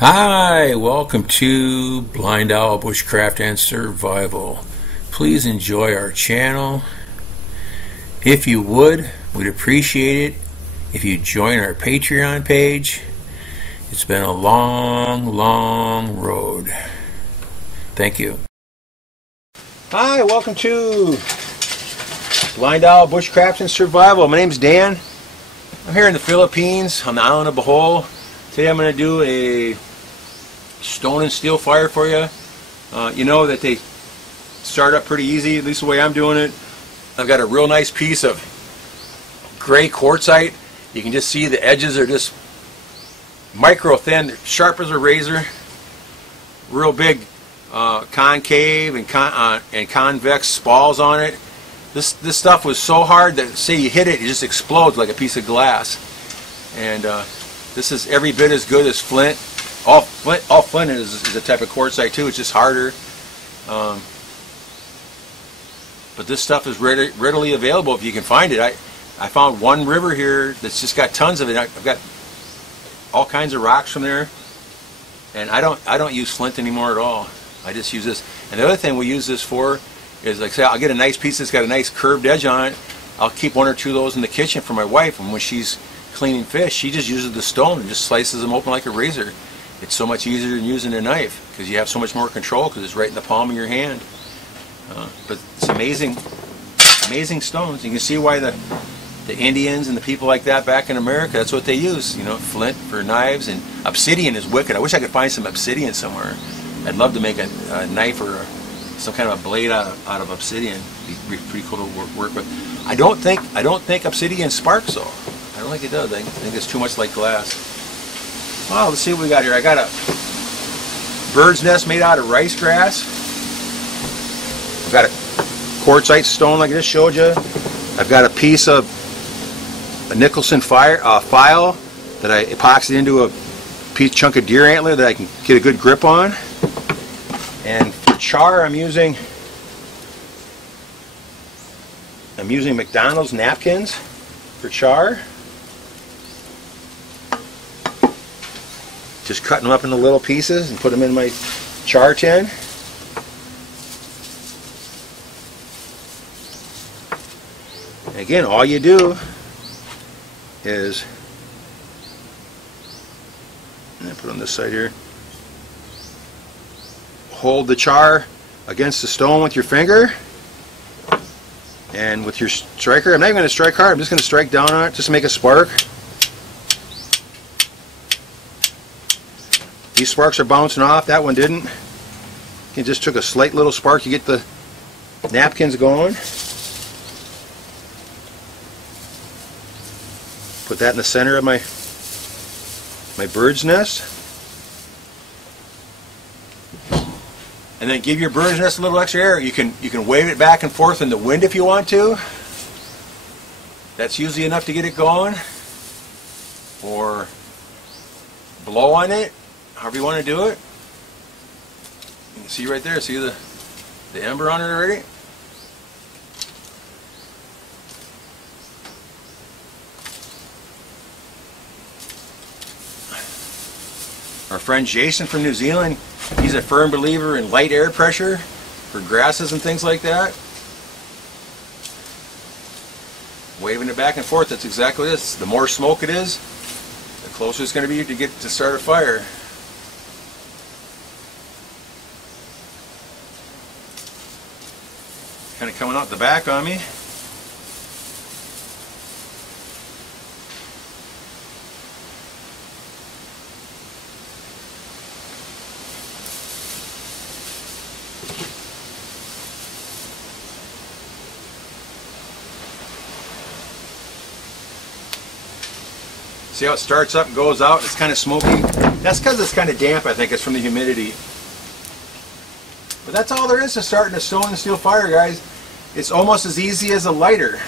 Hi, welcome to BlindOwl Bushcraft and Survival. Please enjoy our channel. If you would, we'd appreciate it if you join our Patreon page. It's been a long road. Thank you. Hi, welcome to BlindOwl Bushcraft and Survival. My name's Dan. I'm here in the Philippines on the Island of Bohol. Today I'm going to do a stone and steel fire for you. You know that they start up pretty easy, at least the way I'm doing it. I've got a real nice piece of gray quartzite. You can just see the edges are just micro thin, sharp as a razor. Real big concave and convex spalls on it. This stuff was so hard that, say you hit it, it just explodes like a piece of glass. And this is every bit as good as flint. All flint is a type of quartzite too. It's just harder. But this stuff is readily available if you can find it. I found one river here that's just got tons of it. I've got all kinds of rocks from there, and I don't use flint anymore at all. I just use this. And the other thing we use this for is, like, say, I'll get a nice piece that's got a nice curved edge on it. I'll keep one or two of those in the kitchen for my wife, and when she's cleaning fish, she just uses the stone and just slices them open like a razor. It's so much easier than using a knife because you have so much more control because it's right in the palm of your hand. But it's amazing stones. You can see why the Indians and the people like that back in America, that's what they use. You know, flint for knives, and obsidian is wicked. I wish I could find some obsidian somewhere. I'd love to make a knife or some kind of a blade out of obsidian. It'd be pretty cool to work with. I don't think obsidian sparks though. I don't think it does. I think it's too much like glass. Well, let's see what we got here. I got a bird's nest made out of rice grass. I've got a quartzite stone like I just showed you. I've got a piece of a Nicholson file that I epoxied into a chunk of deer antler that I can get a good grip on. And for char, I'm using McDonald's napkins for char. Just cutting them up into little pieces and put them in my char tin. And again, all you do is, and I put on this side here, hold the char against the stone with your finger, and with your striker, I'm not even going to strike hard, I'm just going to strike down on it just to make a spark. These sparks are bouncing off, that one didn't. It just took a slight little spark to get the napkins going. Put that in the center of my bird's nest. And then give your bird's nest a little extra air. You can wave it back and forth in the wind if you want to. That's usually enough to get it going. Or blow on it, however you want to do it. You can see right there, see the ember on it already? Our friend Jason from New Zealand, he's a firm believer in light air pressure for grasses and things like that. Waving it back and forth, that's exactly this. The more smoke it is, the closer it's going to be to get to start a fire. Kind of coming out the back on me. See how it starts up and goes out? It's kind of smoky. That's because it's kind of damp, I think. It's from the humidity. But that's all there is to starting a stone and steel fire, guys. It's almost as easy as a lighter.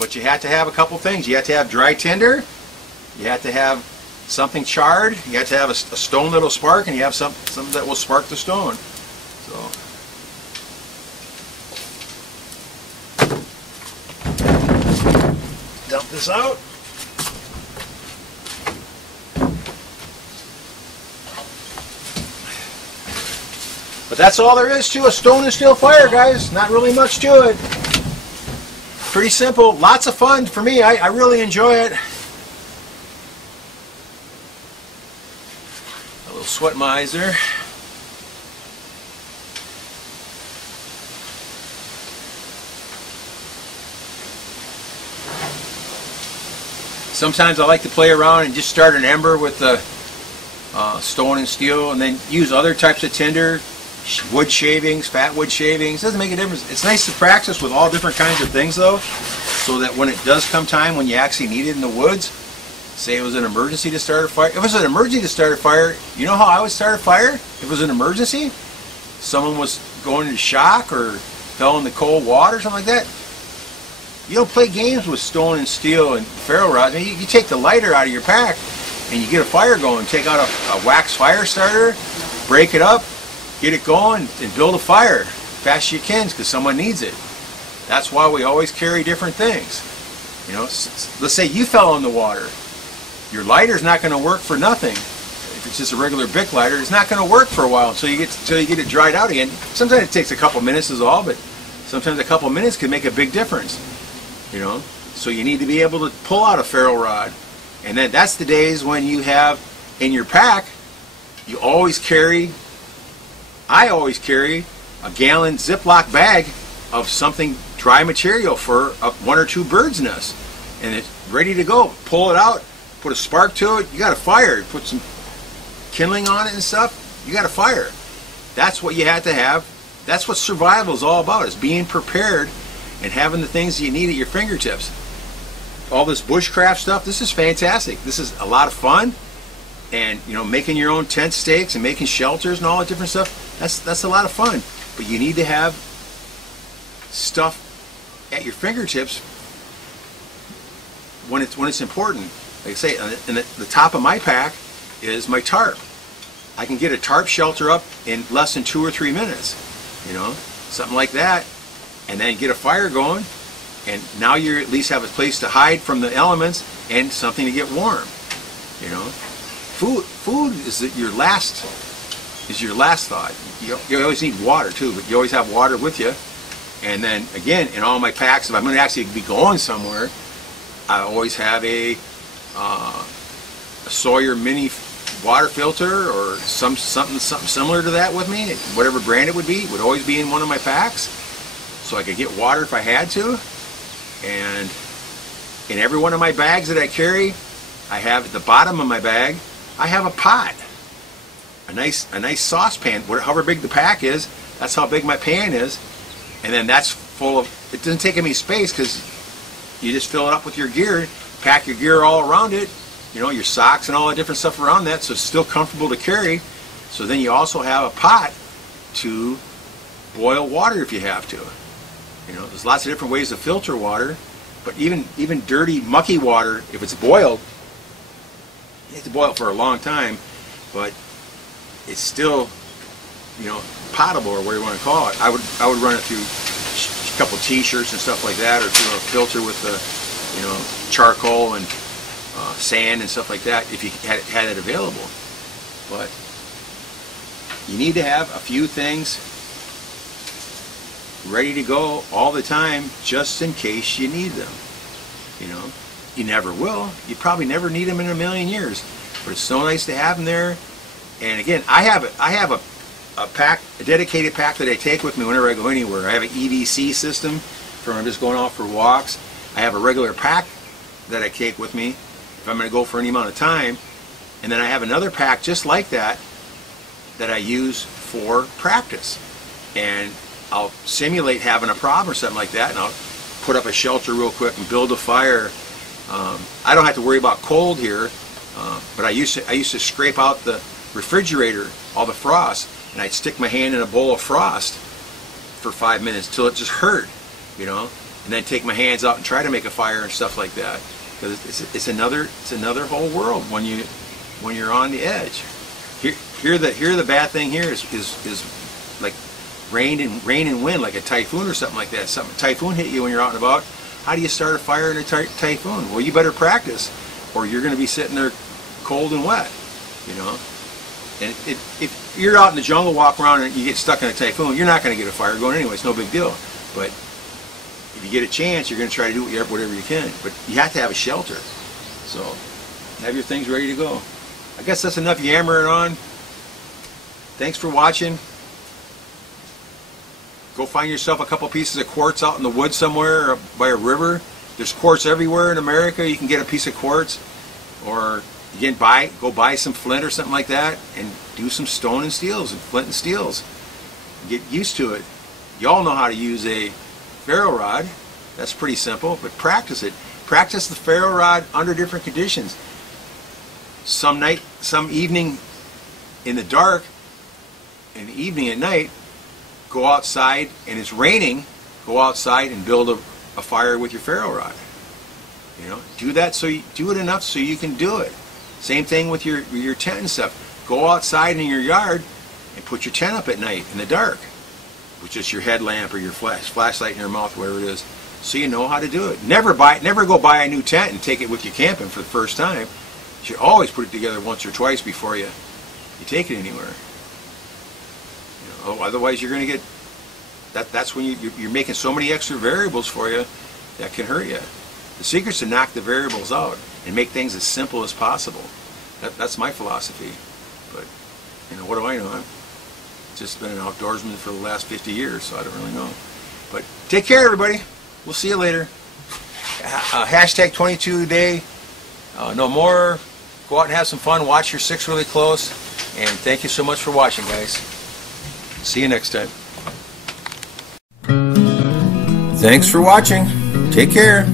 But you have to have a couple things. You have to have dry tinder. You have to have something charred. You have to have a stone that'll spark, and you have something that will spark the stone. So. Pop this out. But that's all there is to a stone and steel fire, guys. Not really much to it. Pretty simple. Lots of fun for me. I really enjoy it. A little sweat miser. Sometimes I like to play around and just start an ember with the stone and steel, and then use other types of tinder, wood shavings, fat wood shavings. Doesn't make a difference. It's nice to practice with all different kinds of things, though, so that when it does come time when you actually need it in the woods, say it was an emergency to start a fire. If it was an emergency to start a fire, you know how I would start a fire? If it was an emergency, someone was going into shock or fell in the cold water or something like that. You don't play games with stone and steel and ferro rods. I mean, you take the lighter out of your pack and you get a fire going. Take out a wax fire starter, break it up, get it going, and build a fire as fast as you can because someone needs it. That's why we always carry different things. You know, let's say you fell in the water. Your lighter's not going to work for nothing. If it's just a regular Bic lighter, it's not going to work for a while until you get it dried out again. Sometimes it takes a couple minutes is all, but sometimes a couple minutes can make a big difference. You know, so you need to be able to pull out a ferro rod, and then that's the days when you have in your pack. You always carry. I always carry a gallon Ziploc bag of something dry material for one or two birds' nests, and it's ready to go. Pull it out, put a spark to it. You got a fire. Put some kindling on it and stuff. You got a fire. That's what you have to have. That's what survival is all about. Is being prepared. And having the things you need at your fingertips. All this bushcraft stuff, this is fantastic. This is a lot of fun. And, you know, making your own tent stakes and making shelters and all that different stuff, that's a lot of fun. But you need to have stuff at your fingertips when it's important. Like I say, in the top of my pack is my tarp. I can get a tarp shelter up in less than 2 or 3 minutes. You know, something like that. And then get a fire going, and now you at least have a place to hide from the elements and something to get warm. You know, food is your last thought. You always need water too, but you always have water with you. And then again, in all my packs, if I'm going to actually be going somewhere, I always have a Sawyer mini water filter or something similar to that with me. Whatever brand it would always be in one of my packs. So I could get water if I had to. And in every one of my bags that I carry, I have at the bottom of my bag, I have a pot. A nice saucepan. However big the pack is, that's how big my pan is. And then that's full of, it doesn't take any space because you just fill it up with your gear, pack your gear all around it, you know, your socks and all that different stuff around that, so it's still comfortable to carry. So then you also have a pot to boil water if you have to. You know, there's lots of different ways to filter water, but even dirty, mucky water, if it's boiled, you have to boil it for a long time, but it's still, you know, potable or whatever you want to call it. I would run it through a couple T-shirts and stuff like that, or through a filter with the, you know, charcoal and sand and stuff like that if you had it available. But you need to have a few things ready to go all the time, just in case you need them. You know, you never will. You probably never need them in a million years, but it's so nice to have them there. And again, I have a pack, a dedicated pack that I take with me whenever I go anywhere. I have an EDC system for when I'm just going out for walks. I have a regular pack that I take with me if I'm going to go for any amount of time, and then I have another pack just like that that I use for practice. And I'll simulate having a problem or something like that, and I'll put up a shelter real quick and build a fire. I don't have to worry about cold here, but I used to scrape out the refrigerator, all the frost, and I'd stick my hand in a bowl of frost for 5 minutes till it just hurt, you know, and then take my hands out and try to make a fire and stuff like that. Because it's another whole world when you're on the edge. Here the bad thing here is like rain and wind, like a typhoon or something like that. A typhoon hit you when you're out and about, how do you start a fire in a typhoon? Well, you better practice, or you're going to be sitting there cold and wet, you know. And if you're out in the jungle, walk around, and you get stuck in a typhoon, you're not going to get a fire going anyway. It's no big deal. But if you get a chance, you're going to try to do whatever you can. But you have to have a shelter. So have your things ready to go. I guess that's enough yammering on. Thanks for watching. Go find yourself a couple pieces of quartz out in the woods somewhere or by a river. There's quartz everywhere in America. You can get a piece of quartz, or again, go buy some flint or something like that, and do some stone and steels and flint and steels. Get used to it. You all know how to use a ferro rod. That's pretty simple, but practice it. Practice the ferro rod under different conditions. Some evening in the dark, in the evening at night, go outside and it's raining, go outside and build a fire with your ferro rod. You know, do that, so you do it enough so you can do it. Same thing with your tent and stuff. Go outside in your yard and put your tent up at night in the dark with just your headlamp or your flashlight in your mouth, whatever it is, so you know how to do it. Never go buy a new tent and take it with you camping for the first time. You should always put it together once or twice before you take it anywhere. You know, otherwise you're going to get that's when you're making so many extra variables for you that can hurt you. The secret's to knock the variables out and make things as simple as possible. That's my philosophy. But, you know, what do I know? I've just been an outdoorsman for the last 50 years, so I don't really know. But take care, everybody. We'll see you later. Hashtag 22 today. No more. Go out and have some fun. Watch your six really close. And thank you so much for watching, guys. See you next time. Thanks for watching. Take care.